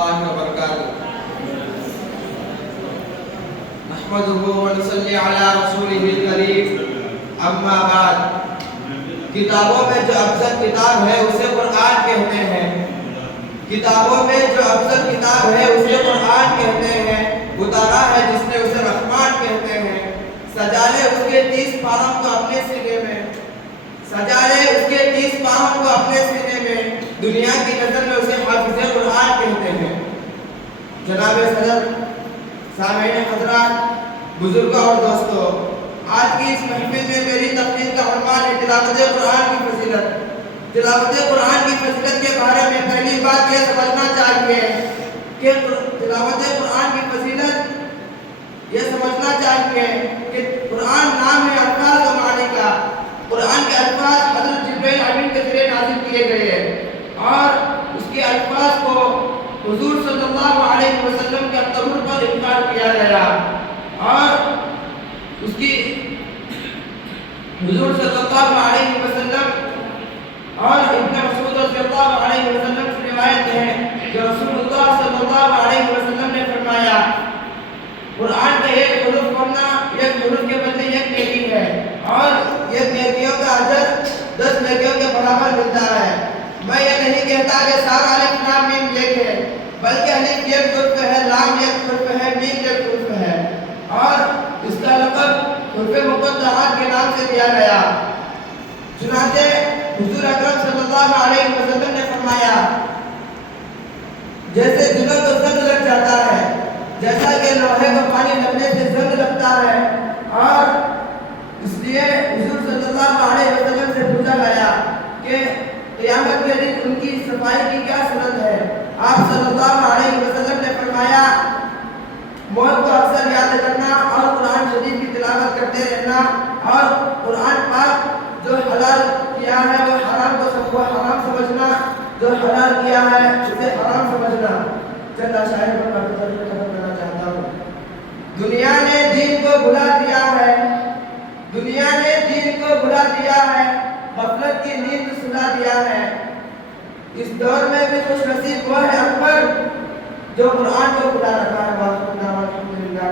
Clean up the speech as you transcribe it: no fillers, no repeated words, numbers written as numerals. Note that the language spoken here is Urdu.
الله وبركاته نحمده ونصلي على رسوله الكريم اما بعد کتابوں میں جو افضل کتاب ہے اسے قرآن کہتے ہیں کتابوں میں جو افضل کتاب ہے اسے قرآن کہتے ہیں اتارا ہے جس نے اسے رحمان کہتے ہیں سجا لے اس کے 30 پاروں کو اپنے سینے میں سجا لے اس کے 30 پاروں کو اپنے سینے میں دنیا کی نظر میں اسے حافظ قرآن کہتے ہیں جناب صدر سامعین حضرات بزرگوں اور دوستوں آج کی اس محفل میں میری تقریر کا عنوان ہے تلاوت قرآن کی فضیلت تلاوت قرآن کی فضیلت کے بارے میں پہلی بات یہ سمجھنا چاہیے کہ تلاوت قرآن کی فضیلت یہ سمجھنا چاہیے کہ قرآن نام ہے الفاظ و معنی کا قرآن کے الفاظ حضرت جبرائیل امین کے ذریعے نازل کیے گئے اور اس کے الفاظ کو حضور صلی اللہ علیہ وسلم کے طور پر انکار کیا گیا اور اس کی حضور صلی اللہ علیہ وسلم اور ابن مسعود رضی اللہ علیہ وسلم سے روایت ہے کہ رسول اللہ صلی اللہ علیہ وسلم نے فرمایا قرآن کا ایک حرف پڑھنا ایک حرف کے بدلے ایک نیکی ہے اور ایک نیکیوں کا اجر 10 نیکیوں کے برابر ملتا ہے میں یہ نہیں کہتا کہ سارا الف لام میم ایک ہے بلکہ الف ایک حرف ہے لام ایک حرف ہے میم ایک حرف ہے اور اس کا لقب حروف مقطعات کے نام سے دیا گیا چنانچہ حضور اکرم صلی اللہ علیہ وسلم نے فرمایا جیسے دلوں کو زنگ لگ جاتا ہے جیسا کہ لوہے کو پانی لگنے سے زنگ لگتا ہے اور اس لیے حضور صلی اللہ علیہ وسلم سے پوچھا گیا کہ قیامت کے دن ان کی صفائی کی کیا صورت ہے آپ صلی اللہ علیہ وسلم نے فرمایا موت کو اکثر یاد کرنا اور قرآن شریف کی تلاوت کرتے رہنا اور قرآن پاک جو حلال کیا ہے وہ حرام کو حرام سمجھنا جو حلال کیا ہے اسے حرام سمجھنا چند اشعار پر ختم کرنا چاہتا ہوں دنیا نے دین کو بھلا دیا ہے دنیا نے دین کو بھلا دیا ہے غفلت کی نیند سلا دیا ہے اس دور میں بھی خوش نصیب وہ ہے اکبر جو قرآن کو بھلا رکھا ہے الحمدللہ